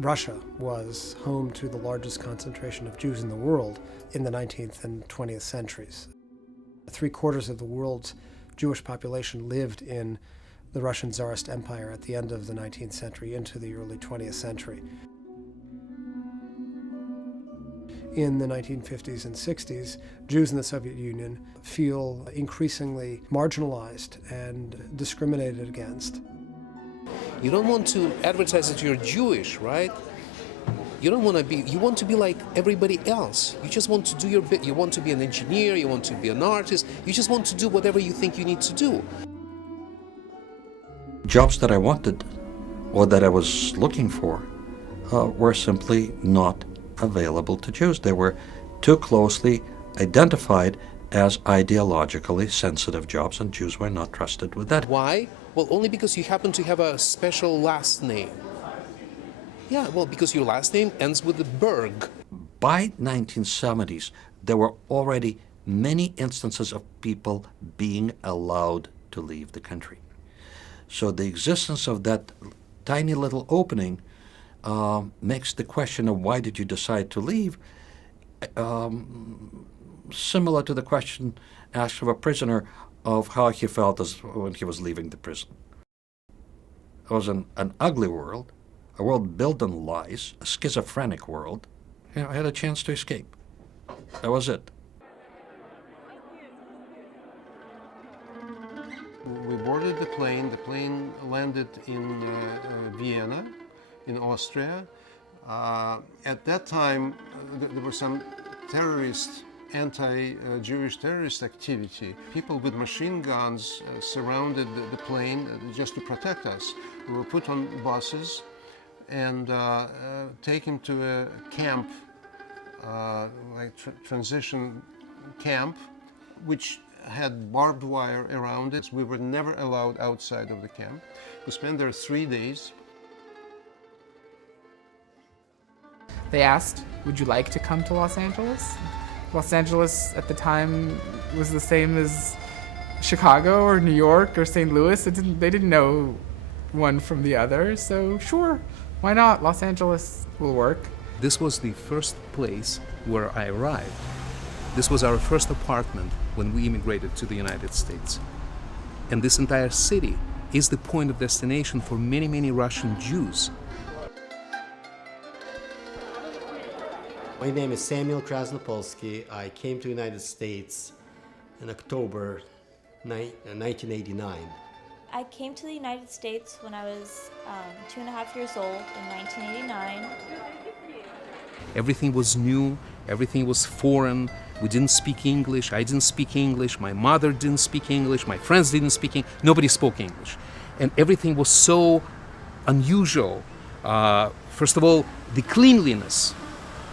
Russia was home to the largest concentration of Jews in the world in the 19th and 20th centuries. 3/4 of the world's Jewish population lived in the Russian Tsarist Empire at the end of the 19th century into the early 20th century. In the 1950s and 60s, Jews in the Soviet Union feel increasingly marginalized and discriminated against. You don't want to advertise that you're Jewish, right? You don't want to be, you want to be like everybody else. You just want to do your bit. You want to be an engineer, you want to be an artist, you just want to do whatever you think you need to do. Jobs that I wanted or that I was looking for were simply not available to Jews. They were too closely identified as ideologically sensitive jobs, and Jews were not trusted with that. Why? Well, only because you happen to have a special last name. Yeah, well, because your last name ends with the Berg. By 1970s, there were already many instances of people being allowed to leave the country. So the existence of that tiny little opening makes the question of why did you decide to leave similar to the question asked of a prisoner of how he felt when he was leaving the prison. It was an ugly world, a world built on lies, a schizophrenic world. You know, I had a chance to escape. That was it. We boarded the plane. The plane landed in Vienna, in Austria. At that time, there were some anti-Jewish terrorist activity. People with machine guns surrounded the plane just to protect us. We were put on buses and taken to a camp, transition camp, which had barbed wire around it. We were never allowed outside of the camp. We spent there 3 days. They asked, would you like to come to Los Angeles? Los Angeles at the time was the same as Chicago or New York or St. Louis. They didn't know one from the other, so sure, why not? Los Angeles will work. This was the first place where I arrived. This was our first apartment when we immigrated to the United States. And this entire city is the point of destination for many, many Russian Jews. My name is Samuel Krasnopolsky. I came to the United States in October 1989. I came to the United States when I was 2.5 years old in 1989. Everything was new, everything was foreign. We didn't speak English, I didn't speak English, my mother didn't speak English, my friends didn't speak English, nobody spoke English. And everything was so unusual. First of all, the cleanliness.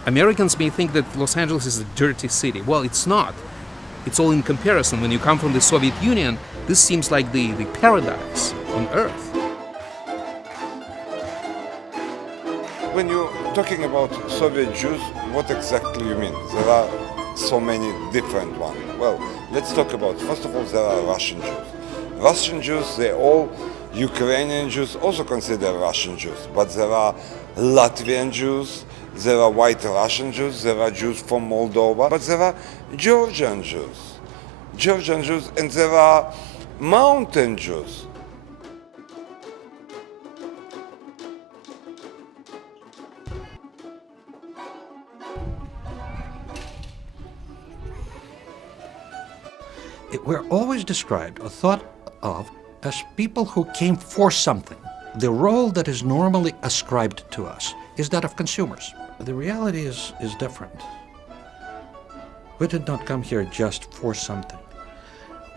Americans may think that Los Angeles is a dirty city. Well, it's not. It's all in comparison. When you come from the Soviet Union, this seems like the paradise on earth. When you're talking about Soviet Jews, what exactly you mean? There are so many different ones. Well, let's talk about, first of all, there are Russian Jews. Russian Jews, they're all Ukrainian Jews, also considered Russian Jews, but there are Latvian Jews, there are white Russian Jews, there are Jews from Moldova, but there are Georgian Jews, and there are mountain Jews. We're always described or thought of as people who came for something. The role that is normally ascribed to us is that of consumers. The reality is different. We did not come here just for something.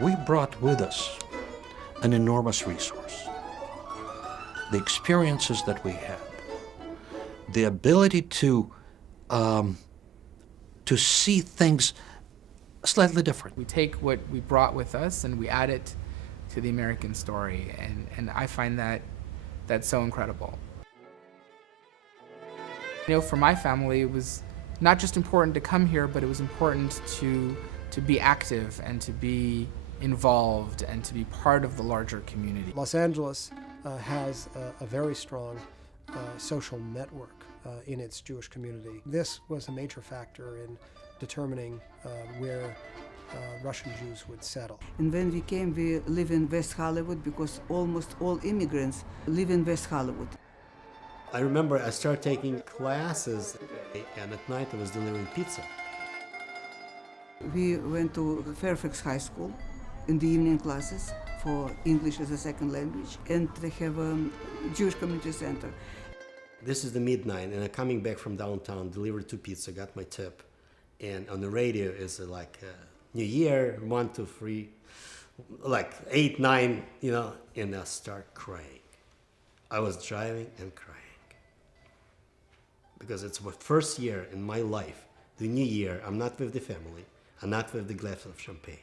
We brought with us an enormous resource. The experiences that we had, the ability to see things slightly different. We take what we brought with us and we add it to the American story, and I find that's so incredible. You know, for my family, it was not just important to come here, but it was important to be active and to be involved and to be part of the larger community. Los Angeles has a very strong social network. in its Jewish community. This was a major factor in determining where Russian Jews would settle. And when we came, we live in West Hollywood because almost all immigrants live in West Hollywood. I remember I started taking classes, and at night I was delivering pizza. We went to Fairfax High School in the evening classes for English as a second language, and they have a Jewish community center. This is the midnight, and I'm coming back from downtown, delivered 2 pizza, got my tip, and on the radio is like New Year, 1, 2, 3, like 8, 9, you know, and I start crying. I was driving and crying. Because it's the first year in my life, the New Year, I'm not with the family, I'm not with the glass of champagne.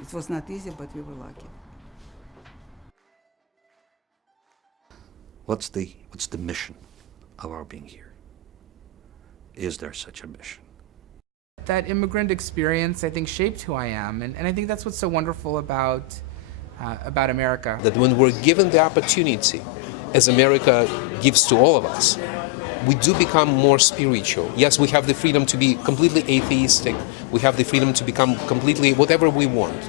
It was not easy, but we were lucky. What's the mission of our being here? Is there such a mission? That immigrant experience, I think, shaped who I am, and I think that's what's so wonderful about America. That when we're given the opportunity, as America gives to all of us, we do become more spiritual. Yes, we have the freedom to be completely atheistic. We have the freedom to become completely whatever we want.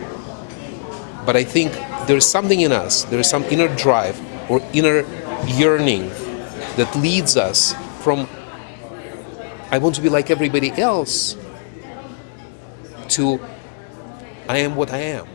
But I think there's something in us, there is some inner drive or inner yearning that leads us from, I want to be like everybody else, to I am what I am.